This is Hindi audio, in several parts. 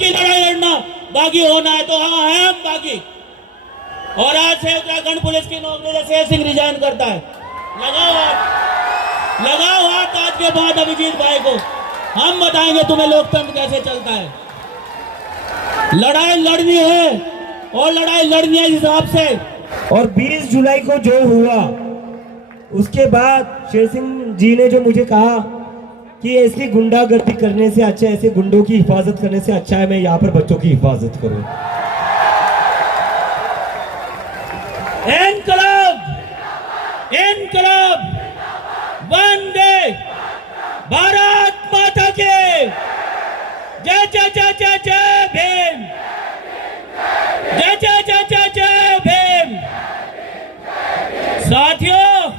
की लड़ाई लड़ना, बागी होना है तो हाँ है हम बागी। और आज से उत्तराखंड पुलिस की नौकरी से शेर सिंह रिजाइन करता है। लगाओ हाथ आज के बाद अभिजीत भाई को, हम बताएंगे तुम्हें लोकतंत्र कैसे चलता है। लड़ाई लड़नी है और लड़ाई लड़नी है इस हिसाब से। और 20 जुलाई को जो हुआ उसके बाद शेर सिंह जी ने जो मुझे कहा कि ऐसी गुंडागर्दी करने से अच्छा, ऐसे गुंडों की हिफाजत करने से अच्छा है मैं यहाँ पर बच्चों की हिफाजत करूं। इनकलाब, इनकलाब, वंदे भारत माता के जय जय जय जय जय भीम, जय जय जय जय जय भीम। साथियों,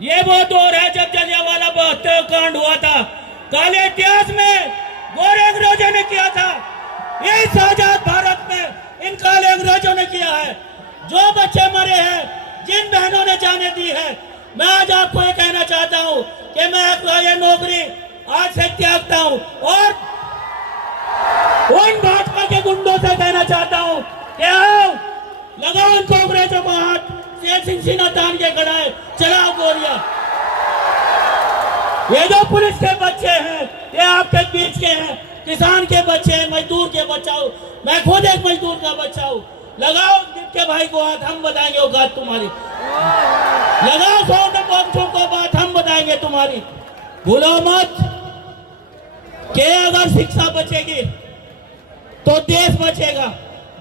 ये वो दौर है जब जलियांवाला बाग कांड हुआ था। काले इतिहास में गोरे अंग्रेजों ने किया था, इस आजाद भारत में इन काले अंग्रेजों ने किया है। जो बच्चे मरे हैं, जिन बहनों ने जाने दी है, मैं आज आपको ये कहना चाहता हूं कि मैं ये नौकरी आज से त्यागता हूं और उन भाजपा के गुंडों से कहना चाहता हूं कि आओ लगाओ उनको अंग्रेजों को हाथ, शेर सिंह सीना तान के खड़ा है, चलाओ गोलियां। ये जो पुलिस के बच्चे हैं ये आपके बीच के हैं, किसान के बच्चे हैं, मजदूर के बच्चा हूं, मैं खुद एक मजदूर का बच्चा हूं। लगाओ के भाई को हाथ, हम बताएंगे औकात तुम्हारी। लगाओ सौ बच्चों को बात, हम बताएंगे तुम्हारी। भूलो मत कि अगर शिक्षा बचेगी तो देश बचेगा,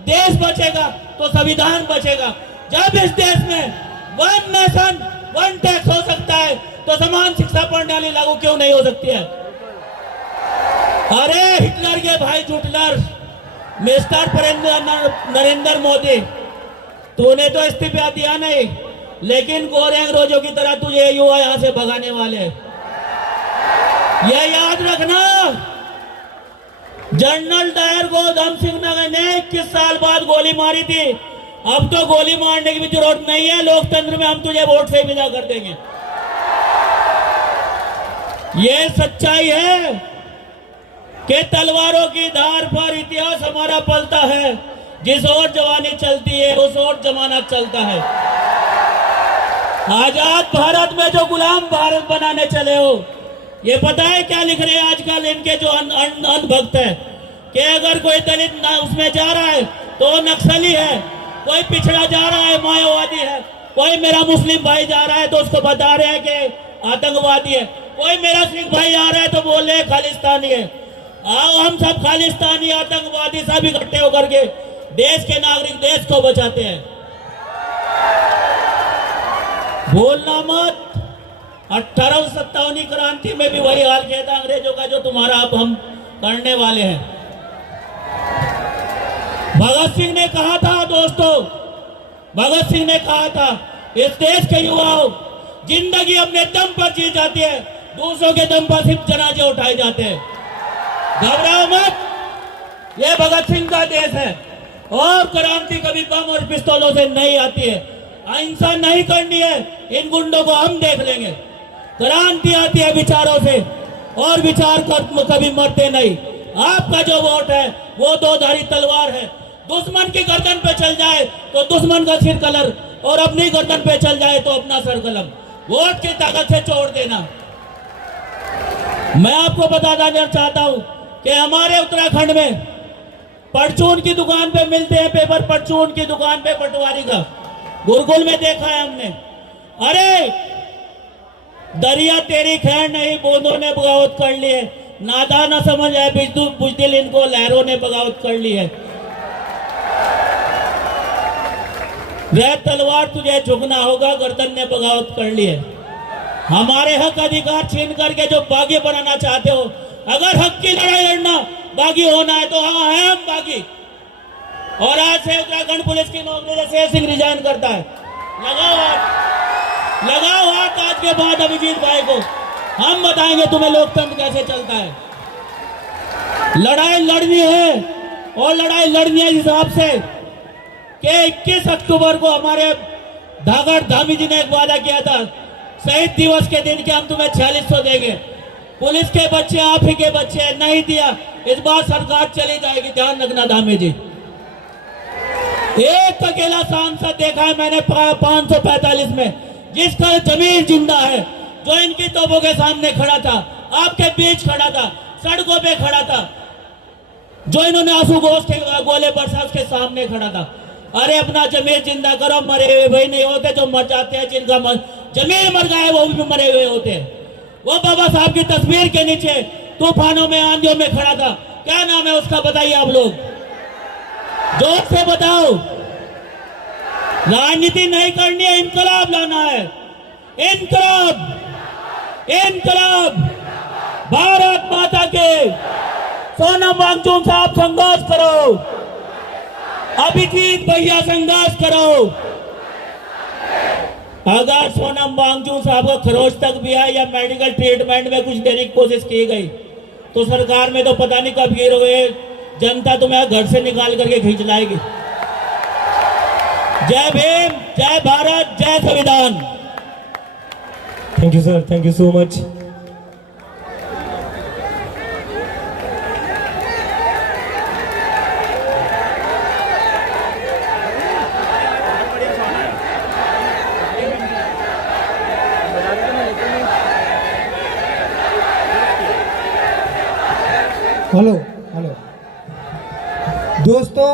देश बचेगा तो संविधान बचेगा। जब इस देश में वन नेशन वन टैक्स हो सकता है तो समान शिक्षा प्रणाली लागू क्यों नहीं हो सकती है? अरे हिटलर के भाई जुटलर मिस्टर नरेंद्र मोदी, तूने तो इस्तीफा दिया नहीं, लेकिन गोरे अंग्रेजों की तरह तुझे युवा यहां से भगाने वाले। यह याद रखना, जनरल डायर को उधम सिंह ने 21 साल बाद गोली मारी थी। अब तो गोली मारने की भी जरूरत नहीं है, लोकतंत्र में हम तुझे वोट से विदा कर देंगे। ये सच्चाई है कि तलवारों की धार पर इतिहास हमारा पलता है। जिस ओर जवानी चलती है उस ओर जमाना चलता है। आजाद भारत में जो गुलाम भारत बनाने चले हो, ये पता है क्या लिख रहे हैं आजकल इनके जो अंधभक्त है कि अगर कोई दलित उसमें जा रहा है तो नक्सली है, कोई पिछड़ा जा रहा है माओवादी है, कोई मेरा मुस्लिम भाई जा रहा है तो उसको बता रहे हैं कि आतंकवादी है, कोई मेरा सिख भाई आ रहा है तो बोल रहे हैं खालिस्तानी है। आओ हम सब खालिस्तानी आतंकवादी सब इकट्ठे होकर के देश के नागरिक देश को बचाते हैं। भूलना मत, 1857 क्रांति में भी वही हाल किया था अंग्रेजों का जो तुम्हारा अब हम करने वाले हैं। भगत सिंह ने कहा था दोस्तों, भगत सिंह ने कहा था इस देश के युवाओं, जिंदगी अपने दम पर जी जाती है, दूसरों के दम पर सिर्फ जनाजे उठाए जाते हैं। घबराओ मत, यह भगत सिंह का देश है और क्रांति कभी बम और पिस्तौलों से नहीं आती है। अहिंसा नहीं करनी है, इन गुंडों को हम देख लेंगे। क्रांति आती है विचारों से और विचार कभी मरते नहीं। आपका जो वोट है वो दो धारी तलवार है, दुश्मन की गर्दन पे चल जाए तो दुश्मन का सिर कलर और अपनी गर्दन पे चल जाए तो अपना सर कलम। वोट की ताकत से छोड़ देना। मैं आपको बता देना चाहता हूं कि हमारे उत्तराखंड में परचून की दुकान पे मिलते हैं पेपर, परचून की दुकान पे पटवारी का, गुरकुल में देखा है हमने। अरे दरिया तेरी खैर नहीं, बूंदों ने बगावत कर ली है। नादा न समझ आए बुजदिल, इनको लहरों ने बगावत कर ली है। वह तलवार तुझे झुकना होगा, गर्दन ने बगावत कर ली है। हमारे हक अधिकार छीन करके जो बागी बनाना चाहते हो, अगर हक की लड़ाई लड़ना, बागी होना है तो हाँ है हम बागी। और आज से उत्तराखंड पुलिस की नौकरी से शेर सिंह रिजाइन करता है। लगाओ हाथ आज के बाद अभिजीत भाई को, हम बताएंगे तुम्हें लोकतंत्र कैसे चलता है। लड़ाई लड़नी है और लड़ाई लड़नी है इस हिसाब से कि 21 अक्टूबर को हमारे धागड़ धामी जी ने एक वादा किया था, शहीद दिवस के दिन के हम तुम्हें 4600 देंगे। पुलिस के बच्चे आप ही के बच्चे नहीं दिया, इस बार सरकार चली जाएगी, ध्यान रखना धामे जी। एक अकेला सांसद देखा है मैंने 545 में, जिसका जमीन जिंदा है, जो इनकी तोपों के सामने खड़ा था, आपके बीच खड़ा था, सड़कों पे खड़ा था, जो इन्होंने आंसू घोष के गोले बरसा उसके सामने खड़ा था। अरे अपना जमीन जिंदा करो, मरे हुए वही नहीं होते जो मर जाते हैं, जिनका जमीन मर गया है वो भी मरे हुए होते हैं। वो बाबा साहब की तस्वीर के नीचे तूफानों में आंधियों में खड़ा था, क्या नाम है उसका बताइए आप लोग, जोर से बताओ। राजनीति नहीं करनी है, इनकलाब लाना है, इनकलाब, इनकलाब। भारत माता के। सोनम वांगचुक साहब संघर्ष करो, अभिजीत भैया संघर्ष करो। अगर सोनम वांगचुक साहब को खरोच तक भी है या मेडिकल ट्रीटमेंट में कुछ देने की कोशिश की गई तो सरकार में तो पता नहीं कब गिर हुए, जनता तुम्हें घर से निकाल करके खींच लाएगी। जय भीम, जय भारत, जय संविधान। Thank you sir, thank you so much. Hello hello दोस्तों,